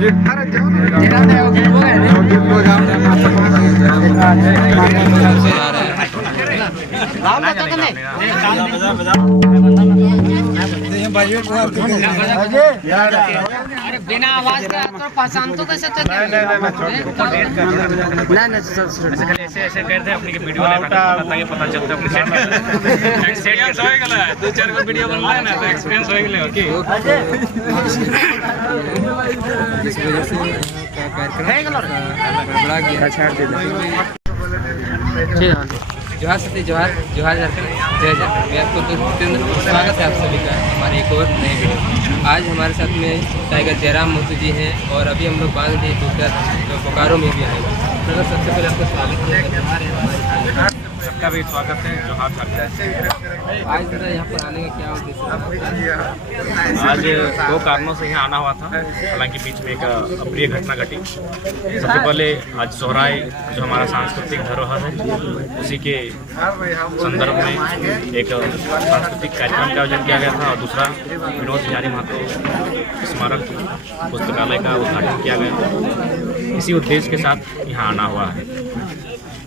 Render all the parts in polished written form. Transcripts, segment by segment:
बिना आवाज का तो पहचान तो कैसे तो नहीं ऐसे ऐसे करते अपनी वीडियो बताइए पता चलता अपनी एक्सपीरियंस हो गया दो चार को वीडियो बनला है ना तो एक्सपीरियंस हो गया ओके इस वजह से बड़ा गया छाड़ दे जोहार सती जोहार जोहार झारखंड जय जय मैं आपको स्वागत है आप सभी का हमारे एक और नए वीडियो। आज हमारे साथ में टाइगर जयराम मोतू जी हैं और अभी हम लोग बांध दी बोकारो में भी आए। तो सबसे पहले आपका स्वागत है, सबका भी स्वागत है जोहार झारखंड। आज जरा यहाँ पर आने का क्या उद्देश्य है? आज दो कारणों से यहाँ आना हुआ था, हालांकि बीच में एक अप्रिय घटना घटी। सबसे पहले आज सोहराय जो हमारा सांस्कृतिक धरोहर है उसी के संदर्भ में एक सांस्कृतिक कार्यक्रम का आयोजन किया गया था और दूसरा विनोद बिहारी महतो स्मारक पुस्तकालय का उद्घाटन किया गया। इसी उद्देश्य के साथ यहाँ आना हुआ है।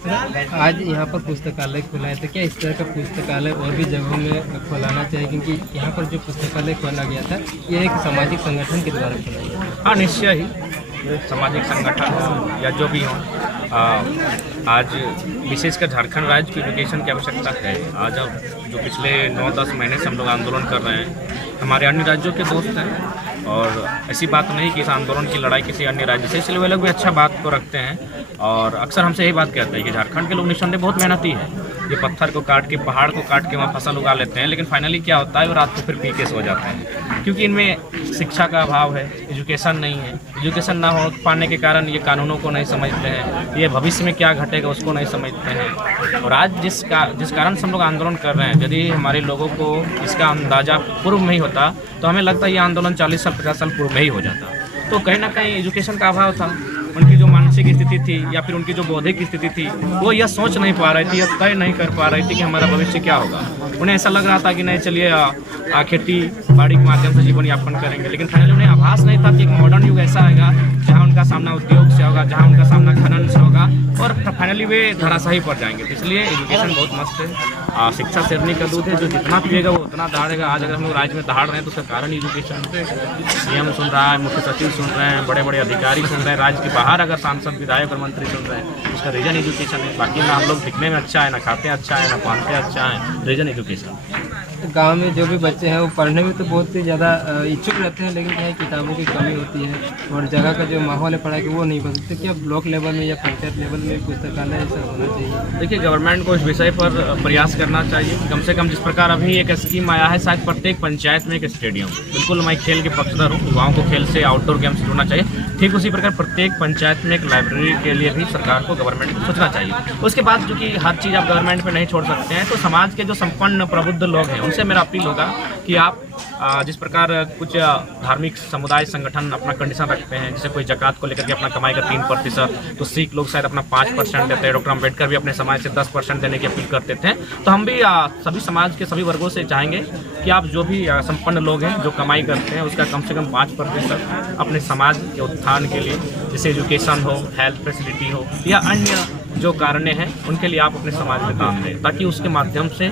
आज यहाँ पर पुस्तकालय खुला है तो क्या इस तरह का पुस्तकालय और भी जगहों में खोलाना चाहिए, क्योंकि यहाँ पर जो पुस्तकालय खोला गया था ये एक सामाजिक संगठन के द्वारा खोला गया? हाँ, निश्चय ही सामाजिक संगठन या जो भी हो, आज विशेषकर झारखंड राज्य की एजुकेशन की आवश्यकता है। आज अब जो पिछले 9-10 महीने से हम लोग आंदोलन कर रहे हैं, हमारे अन्य राज्यों के दोस्त हैं और ऐसी बात नहीं कि इस आंदोलन की लड़ाई किसी अन्य राज्य से, इसलिए वे लोग भी अच्छा बात को रखते हैं और अक्सर हमसे यही बात कहते हैं कि झारखंड के लोग निस्संदेह बहुत मेहनती है। ये पत्थर को काट के पहाड़ को काट के वहाँ फसल उगा लेते हैं, लेकिन फाइनली क्या होता है वो रात को फिर पी के सो जाते हैं, क्योंकि इनमें शिक्षा का अभाव है, एजुकेशन नहीं है। एजुकेशन ना हो पाने के कारण ये कानूनों को नहीं समझते हैं, ये भविष्य में क्या घटेगा उसको नहीं समझते हैं। और आज जिस कारण से हम लोग आंदोलन कर रहे हैं, यदि हमारे लोगों को इसका अंदाज़ा पूर्व में ही होता तो हमें लगता है ये आंदोलन 40 साल 50 साल पूर्व में ही हो जाता। तो कहीं ना कहीं एजुकेशन का अभाव था, उनकी जो मानसिक स्थिति थी या फिर उनकी जो बौद्धिक स्थिति थी वो यह सोच नहीं पा रही थी, यह तय नहीं कर पा रही थी कि हमारा भविष्य क्या होगा। उन्हें ऐसा लग रहा था कि नहीं चलिए खेती बाड़ी के माध्यम से जीवन यापन करेंगे, लेकिन फाइनली उन्हें आभास नहीं था कि एक मॉडर्न युग ऐसा आएगा जहाँ उनका सामना उद्योग से होगा, जहाँ उनका सामना खनन से होगा और फाइनली वे धराशायी पड़ जाएंगे। तो इसलिए एजुकेशन बहुत मस्त है। शिक्षा शेरनी का दूध है, जो जितना पिएगा वो उतना दहाड़ेगा। आज अगर हम लोग राज्य में दहाड़ रहे हैं तो उसका कारण एजुकेशन है। सीएम सुन रहा है, मुख्य सचिव सुन रहे हैं, बड़े बड़े अधिकारी सुन रहे हैं, राज्य के बाहर अगर सांसद विधायक और मंत्री सुन रहे हैं, उसका रीजन एजुकेशन है। बाकी ना हम लोग दिखने में अच्छा है, ना खाते अच्छा है, ना पहनते अच्छा है, रीजन एजुकेशन। गांव में जो भी बच्चे हैं वो पढ़ने में तो बहुत ही ज़्यादा इच्छुक रहते हैं, लेकिन क्या किताबों की कमी होती है और जगह का जो माहौल है पढ़ाई का वो नहीं बदलते। क्या ब्लॉक लेवल में या पंचायत लेवल में पुस्तकालय ऐसा होना चाहिए? देखिए, गवर्नमेंट को इस विषय पर प्रयास करना चाहिए। कम से कम जिस प्रकार अभी एक स्कीम आया है, शायद प्रत्येक पंचायत में एक स्टेडियम। बिल्कुल मैं खेल के पक्षधर हूँ, युवाओं को खेल से आउटडोर गेम्स जोड़ना चाहिए। ठीक उसी प्रकार प्रत्येक पंचायत में एक लाइब्रेरी के लिए भी सरकार को गवर्नमेंट को सोचना चाहिए। उसके बाद जो कि हर चीज़ आप गवर्नमेंट पर नहीं छोड़ सकते हैं, तो समाज के जो संपन्न प्रबुद्ध लोग हैं उनसे मेरा अपील होगा कि आप जिस प्रकार कुछ धार्मिक समुदाय संगठन अपना कंडीशन रखते हैं, जैसे कोई ज़कात को लेकर के अपना कमाई का 3%, तो सिख लोग शायद अपना 5% देते हैं, डॉक्टर अम्बेडकर भी अपने समाज से 10% देने की अपील करते थे। तो हम भी सभी समाज के सभी वर्गों से चाहेंगे कि आप जो भी संपन्न लोग हैं जो कमाई करते हैं उसका कम से कम 5% अपने समाज के उत्थान के लिए, जैसे एजुकेशन हो, हेल्थ फैसिलिटी हो या अन्य जो कारणे हैं उनके लिए आप अपने समाज में दान दें, ताकि उसके माध्यम से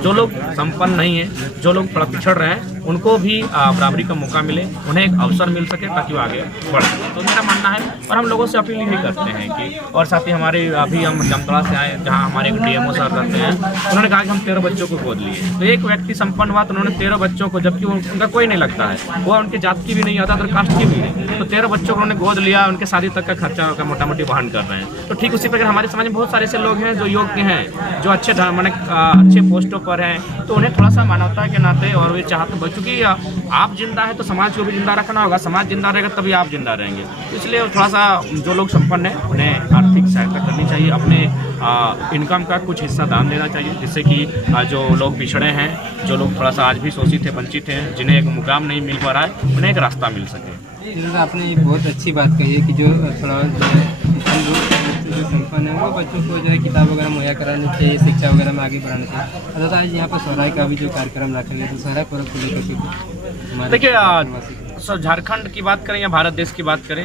जो लोग संपन्न नहीं हैं, जो लोग थोड़ा पिछड़ रहे हैं, उनको भी बराबरी का मौका मिले, उन्हें एक अवसर मिल सके ताकि वो आगे बढ़ सके। तो मेरा मानना है और हम लोगों से अपील यही करते हैं कि, और साथ ही हमारे अभी हम जामताड़ा से आए जहाँ हमारे एक डीएमओ सर रहते हैं, उन्होंने कहा कि हम 13 बच्चों को गोद लिए। तो एक व्यक्ति संपन्न हुआ तो उन्होंने 13 बच्चों को, जबकि उनका कोई नहीं लगता है, वो उनकी जात की भी नहीं आता, अदर कास्ट की भी नहीं, तो 13 बच्चों को उन्होंने गोद लिया, उनके शादी तक का खर्चा का मोटा मोटी वहन कर रहे हैं। तो ठीक उसी प्रकार हमारे समाज में बहुत सारे ऐसे लोग हैं जो योग्य हैं, जो अच्छे अच्छे पोस्टों पर हैं, तो उन्हें थोड़ा सा मानवता के नाते और वे चाहते, क्योंकि आप जिंदा है तो समाज को भी जिंदा रखना होगा, समाज जिंदा रहेगा तभी आप जिंदा रहेंगे। तो इसलिए थोड़ा सा जो लोग संपन्न हैं उन्हें आर्थिक सहायता करनी चाहिए, अपने इनकम का कुछ हिस्सा दान देना चाहिए, जिससे कि जो लोग पिछड़े हैं, जो लोग थोड़ा सा आज भी शोषित हैं, वंचित हैं, जिन्हें एक मुकाम नहीं मिल पा रहा है, उन्हें एक रास्ता मिल सके। आपने बहुत अच्छी बात कही है कि जो थोड़ा जो संपन्न है वो बच्चों को जो है किताब वगैरह मुहैया करानी चाहिए, शिक्षा वगैरह में आगे बढ़ाना चाहिए। अतः आज यहाँ पर सोहराय का भी जो कार्यक्रम रखा गया तो सोहराय पर्व को लेकर देखिए सब झारखंड की बात करें या भारत देश की बात करें,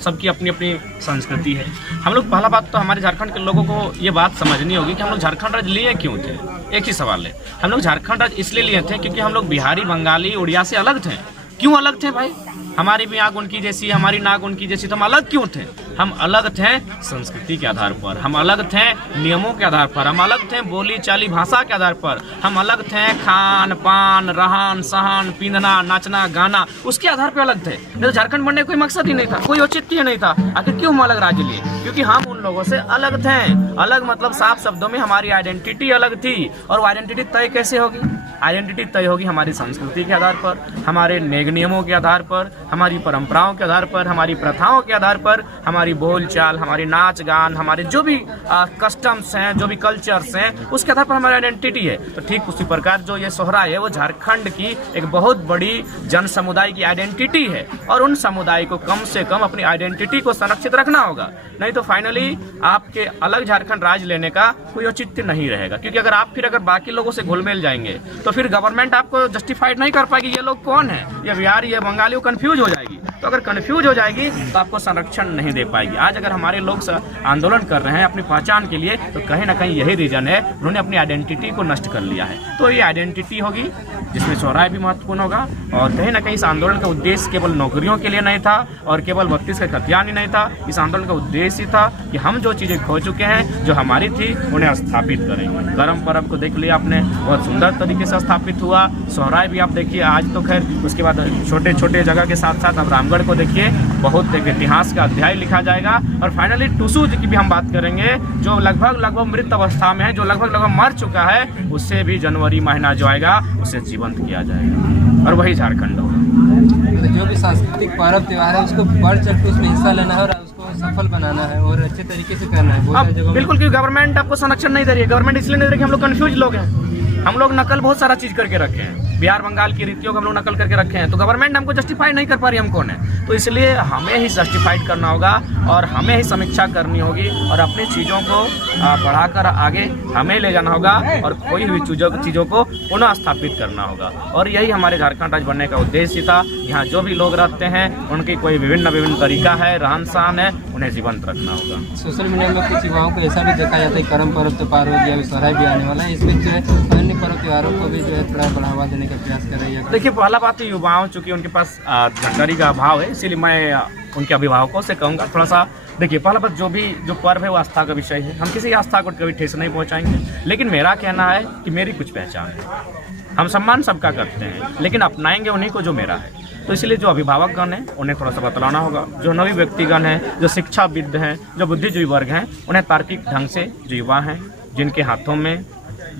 सबकी अपनी अपनी संस्कृति है। हम लोग पहला बात तो हमारे झारखंड के लोगों को ये बात समझनी होगी कि हम लोग झारखंड राज्य लिए क्यों थे। एक ही सवाल है, हम लोग झारखंड राज्य इसलिए लिए थे क्योंकि हम लोग बिहारी, बंगाली, उड़िया से अलग थे। क्यों अलग थे भाई? हमारी भी आँख उनकी जैसी, हमारी नाक उनकी जैसी, तो हम अलग क्यों थे? हम अलग थे संस्कृति के आधार पर, हम अलग थे नियमों के आधार पर, हम अलग थे बोली चाली भाषा के आधार पर, हम अलग थे खान पान, रहन सहन, पीना, नाचना, गाना, उसके आधार पर अलग थे। नहीं तो झारखंड बनने का कोई मकसद ही नहीं था, कोई औचित्य ही नहीं था। आखिर क्यों हम अलग राज्य लिए? क्योंकि हम उन लोगों से अलग थे। अलग मतलब साफ शब्दों में हमारी आइडेंटिटी अलग थी। और वो आइडेंटिटी तय कैसे होगी? आइडेंटिटी तय होगी हमारी संस्कृति के आधार पर, हमारे नेग नियमों के आधार पर, हमारी परंपराओं के आधार पर, हमारी प्रथाओं के आधार पर, हमारी बोलचाल, हमारी नाच गान, हमारे जो भी कस्टम्स हैं, जो भी कल्चर्स हैं, उसके आधार पर हमारी आइडेंटिटी है। तो ठीक उसी प्रकार जो ये सोहराय है वो झारखंड की एक बहुत बड़ी जन समुदाय की आइडेंटिटी है। और उन समुदाय को कम से कम अपनी आइडेंटिटी को संरक्षित रखना होगा। नहीं तो फाइनली आपके अलग झारखंड राज्य लेने का कोई औचित्य नहीं रहेगा। क्योंकि अगर आप फिर बाकी लोगों से घुल मिल जाएंगे तो फिर गवर्नमेंट आपको जस्टिफाइड नहीं कर पाएगी ये लोग कौन है, ये बिहारी, ये बंगाली, वो कंफ्यूज हो जाएगी। तो अगर कंफ्यूज हो जाएगी तो आपको संरक्षण नहीं दे पाएगी। आज अगर हमारे लोग आंदोलन कर रहे हैं अपनी पहचान के लिए तो कहीं ना कहीं यही रीजन है, उन्होंने अपनी आइडेंटिटी को नष्ट कर लिया है। तो ये आइडेंटिटी होगी जिसमें सोहराय भी महत्वपूर्ण होगा। और कहीं ना कहीं इस आंदोलन का उद्देश्य केवल नौकरियों के लिए नहीं था और केवल 32 का खतियान ही नहीं था। इस आंदोलन का उद्देश्य था कि हम जो चीज़ें खो चुके हैं, जो हमारी थी, उन्हें स्थापित करेंगे। करम पर्व को देख लिया आपने, बहुत सुंदर तरीके से स्थापित हुआ। सोहराय भी आप देखिए आज तो खैर, उसके बाद छोटे छोटे जगह के साथ साथ अब रामगढ़ को देखिए, बहुत एक इतिहास का अध्याय लिखा जाएगा। और फाइनली टुसू की भी हम बात करेंगे जो लगभग मृत अवस्था में है, जो लगभग मर चुका है, उससे भी जनवरी महीना जो आएगा उसे जीवंत किया जाएगा। और वही झारखंड होगा। जो भी सांस्कृतिक पर्व त्योहार है उसको बढ़ चढ़ के उसमें हिस्सा लेना है और उसको सफल बनाना है और अच्छे तरीके से करना है। बिल्कुल, क्योंकि गवर्नमेंट आपको संरक्षण नहीं दे रही है। गवर्नमेंट इसलिए नहीं दे रही कि हम लोग कंफ्यूज लोग हैं। हम लोग नकल बहुत सारा चीज करके रखे हैं, बिहार बंगाल की रीतियों को हम लोग नकल करके रखे हैं। तो गवर्नमेंट हमको जस्टिफाई नहीं कर पा रही हम कौन है। तो इसलिए हमें ही जस्टिफाइड करना होगा और हमें ही समीक्षा करनी होगी और अपनी चीज़ों को बढ़ाकर आगे हमें ले जाना होगा और खोई हुई चीज़ों को पुनः स्थापित करना होगा। और यही हमारे झारखंड राज्य बनने का उद्देश्य था। यहाँ जो भी लोग रहते हैं उनकी कोई विभिन्न तरीका है, रहन सहन है, उन्हें जीवंत रखना होगा। सोशल मीडिया में कुछ युवाओं को ऐसा भी देखा जाता है करम पर्व तो पार हो गया, सोहराय भी आने वाला है, इसमें जो है अन्य पर्व त्योहारों को भी जो है थोड़ा बढ़ावा देने का प्रयास कर रही है। देखिए, पहला बात तो युवाओं, चूँकि उनके पास जानकारी का अभाव है, इसीलिए मैं उनके अभिभावकों से कहूँगा थोड़ा सा देखिए, पहला बात जो पर्व है वो आस्था का विषय है। हम किसी आस्था को कभी ठेस नहीं पहुँचाएंगे। लेकिन मेरा कहना है कि मेरी कुछ पहचान है। हम सम्मान सबका करते हैं लेकिन अपनाएंगे उन्हीं को जो मेरा है। तो इसलिए जो अभिभावकगण हैं उन्हें थोड़ा सा बतलाना होगा। जो नवी व्यक्तिगण हैं, जो शिक्षाविद हैं, जो बुद्धिजीवी वर्ग हैं, उन्हें तार्किक ढंग से जो युवा हैं, जिनके हाथों में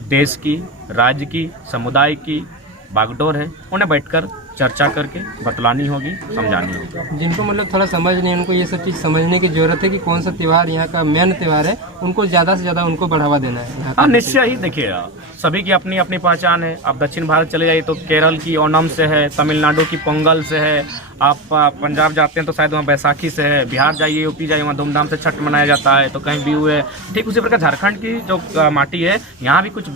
देश की, राज्य की, समुदाय की बागडोर है, उन्हें बैठकर चर्चा करके बतलानी होगी, समझानी होगी। जिनको मतलब थोड़ा समझ नहीं, उनको ये सब चीज़ समझने की जरूरत है कि कौन सा त्यौहार यहाँ का मेन त्यौहार है, उनको ज़्यादा से ज़्यादा उनको बढ़ावा देना है। हाँ, निश्चय ही। देखिए, सभी की अपनी अपनी पहचान है। आप दक्षिण भारत चले जाइए तो केरल की ओणम से है, तमिलनाडु की पोंगल से है, आप पंजाब जाते हैं तो शायद वहाँ बैसाखी से है, बिहार जाइए, यूपी जाइए, वहाँ धूमधाम से छठ मनाया जाता है, तो कहीं बिहू है। ठीक उसी प्रकार झारखंड की जो माटी है, यहाँ भी कुछ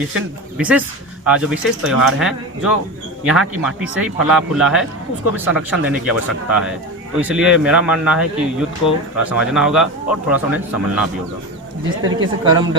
विशेष त्यौहार हैं जो यहाँ की माटी से ही फला फूला है, उसको भी संरक्षण देने की आवश्यकता है। तो इसलिए मेरा मानना है कि युद्ध को थोड़ा समझना होगा और थोड़ा सा उन्हें समझना भी होगा। जिस तरीके से करम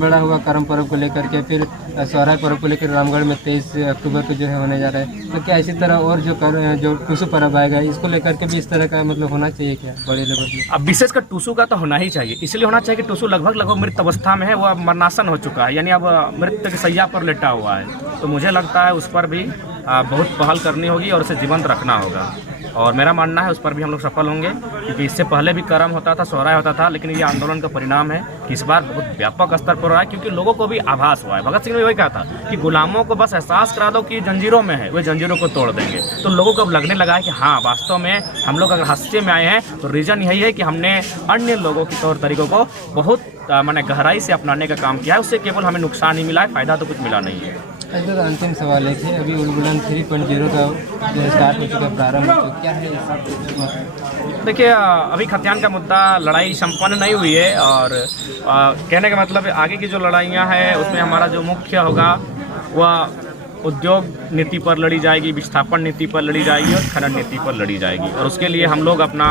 बेड़ा हुआ करम पर्व को लेकर के, फिर सोहराय पर्व को लेकर रामगढ़ में 23 अक्टूबर को जो है होने जा रहा है, तो क्या इसी तरह और जो टुसू पर्व आएगा इसको लेकर के भी इस तरह का मतलब होना चाहिए क्या बड़े लेवल में? अब विशेषकर टुसू का तो होना ही चाहिए। इसलिए होना चाहिए कि टुसू लगभग मृत अवस्था में है, वो अब मरनासन हो चुका है, यानी अब मृत्यु की सैया पर लेटा हुआ है। तो मुझे लगता है उस पर भी बहुत पहल करनी होगी और उसे जीवंत रखना होगा। और मेरा मानना है उस पर भी हम लोग सफल होंगे, क्योंकि इससे पहले भी करम होता था, सोहराय होता था, लेकिन ये आंदोलन का परिणाम है कि इस बार बहुत व्यापक स्तर पर रहा है, क्योंकि लोगों को भी आभास हुआ है। भगत सिंह ने वही कहा था कि गुलामों को बस एहसास करा दो कि जंजीरों में है, वे जंजीरों को तोड़ देंगे। तो लोगों को अब लगने लगा है कि हाँ, वास्तव में हम लोग अगर हादसे में आए हैं तो रीज़न यही है कि हमने अन्य लोगों के तौर तरीकों को बहुत गहराई से अपनाने का काम किया है। उससे केवल हमें नुकसान ही मिला है, फ़ायदा तो कुछ मिला नहीं है। अच्छा, तो अंतिम सवाल है कि अभी उलगुलन 3.0 का जो स्टार्ट हो चुका, प्रारंभ हो चुका, क्या है इस? देखिए, अभी खतियान का मुद्दा लड़ाई संपन्न नहीं हुई है और कहने का मतलब आगे की जो लड़ाइयाँ हैं उसमें हमारा जो मुख्य होगा वह उद्योग नीति पर लड़ी जाएगी, विस्थापन नीति पर लड़ी जाएगी और खनन नीति पर लड़ी जाएगी। और उसके लिए हम लोग अपना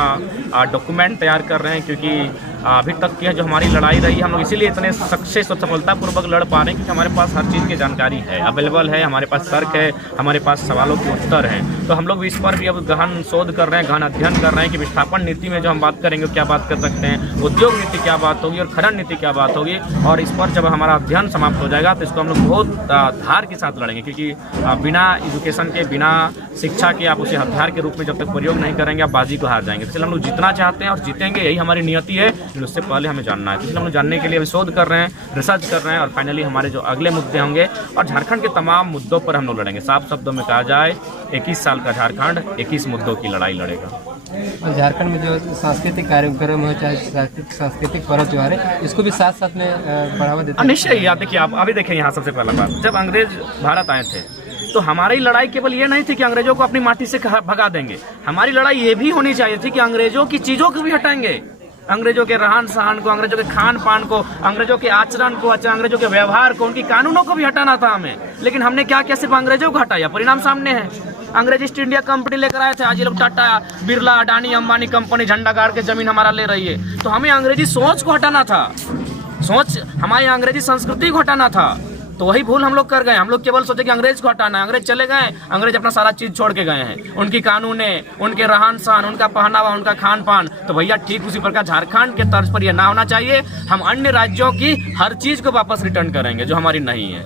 डॉक्यूमेंट तैयार कर रहे हैं, क्योंकि अभी तक की जो हमारी लड़ाई रही हम लोग इसीलिए इतने सक्सेस और सफलतापूर्वक लड़ पा रहे हैं क्योंकि हमारे पास हर चीज़ की जानकारी है, अवेलेबल है, हमारे पास तर्क है, हमारे पास सवालों के उत्तर हैं। तो हम लोग इस पर भी अब गहन शोध कर रहे हैं, गहन अध्ययन कर रहे हैं कि विस्थापन नीति में जो हम बात करेंगे क्या बात कर सकते हैं, उद्योग नीति क्या बात होगी और खनन नीति क्या बात होगी। और इस पर जब हमारा अध्ययन समाप्त हो जाएगा तो इसको हम लोग बहुत धार के साथ लड़ेंगे, क्योंकि बिना एजुकेशन के, बिना शिक्षा के आप उसे हथियार के रूप में जब तक प्रयोग नहीं करेंगे आप बाजी को हार जाएंगे। इसलिए हम लोग जीतना चाहते हैं और जीतेंगे, यही हमारी नियति है। लेकिन उससे पहले हमें जानना है, इसलिए हम लोग जानने के लिए अभी शोध कर रहे हैं, रिसर्च कर रहे हैं और फाइनली हमारे जो अगले मुद्दे होंगे और झारखंड के तमाम मुद्दों पर हम लोग लड़ेंगे। साफ शब्दों में कहा जाए 21 साल का झारखंड 21 मुद्दों की लड़ाई लड़ेगा। और झारखंड में जो सांस्कृतिक कार्यक्रम हो, चाहे सांस्कृतिक पर्व त्योहार है, इसको भी साथ साथ में बढ़ावा देते हैं। निश्चय। याद देखिए, आप अभी देखिए यहाँ सबसे पहला बात, जब अंग्रेज भारत आए थे तो हमारी लड़ाई केवल ये नहीं थी कि अंग्रेजों को अपनी माटी से भगा देंगे, हमारी लड़ाई ये भी होनी चाहिए थी कि अंग्रेजों की चीज़ों को भी हटाएंगे, अंग्रेजों के रहन सहन को, अंग्रेजों के खान पान को, अंग्रेजों के आचरण को, अंग्रेजों के व्यवहार को, उनकी कानूनों को भी हटाना था हमें। लेकिन हमने क्या किया, सिर्फ अंग्रेजों को हटाया, परिणाम सामने है। अंग्रेज ईस्ट इंडिया कंपनी लेकर आए थे, आज ये लोग टाटा, बिरला, अडानी, अंबानी कंपनी झंडा गाड़ के जमीन हमारा ले रही है। तो हमें अंग्रेजी सोच को हटाना था, सोच हमारी अंग्रेजी संस्कृति को हटाना था। तो वही भूल हम लोग कर गए। हम लोग केवल सोचे कि अंग्रेज को हटाना है, अंग्रेज चले गए, अंग्रेज अपना सारा चीज छोड़ के गए हैं, उनकी कानूनें, उनके रहन सहन, उनका पहनावा, उनका खान पान। तो भैया ठीक उसी प्रकार झारखंड के तर्ज पर यह ना होना चाहिए। हम अन्य राज्यों की हर चीज को वापस रिटर्न करेंगे जो हमारी नहीं है।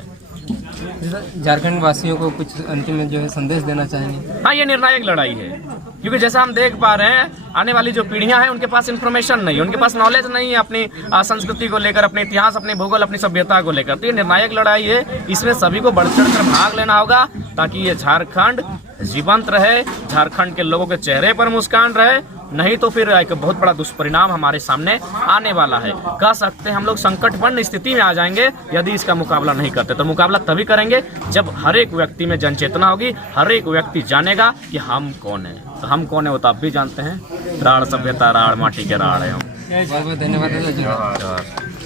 झारखंड वासियों को कुछ अंतिम में जो है संदेश देना चाहेंगे? हाँ, ये निर्णायक लड़ाई है, क्योंकि जैसा हम देख पा रहे हैं आने वाली जो पीढ़ियां हैं उनके पास इन्फॉर्मेशन नहीं है, उनके पास नॉलेज नहीं है अपनी संस्कृति को लेकर, अपने इतिहास, अपने भूगोल, अपनी सभ्यता को लेकर। तो ये निर्णायक लड़ाई है, इसमें सभी को बढ़ चढ़ कर भाग लेना होगा ताकि ये झारखंड जीवंत रहे, झारखंड के लोगों के चेहरे पर मुस्कान रहे। नहीं तो फिर एक बहुत बड़ा दुष्परिणाम हमारे सामने आने वाला है। कह सकते हैं हम लोग संकटपूर्ण स्थिति में आ जाएंगे यदि इसका मुकाबला नहीं करते। तो मुकाबला तभी करेंगे जब हर एक व्यक्ति में जनचेतना होगी, हर एक व्यक्ति जानेगा कि हम कौन है। तो हम कौन है वो तो आप भी जानते हैं, राड़ सभ्यता, राड़ माटी के राड़ है हम। बहुत बहुत धन्यवाद।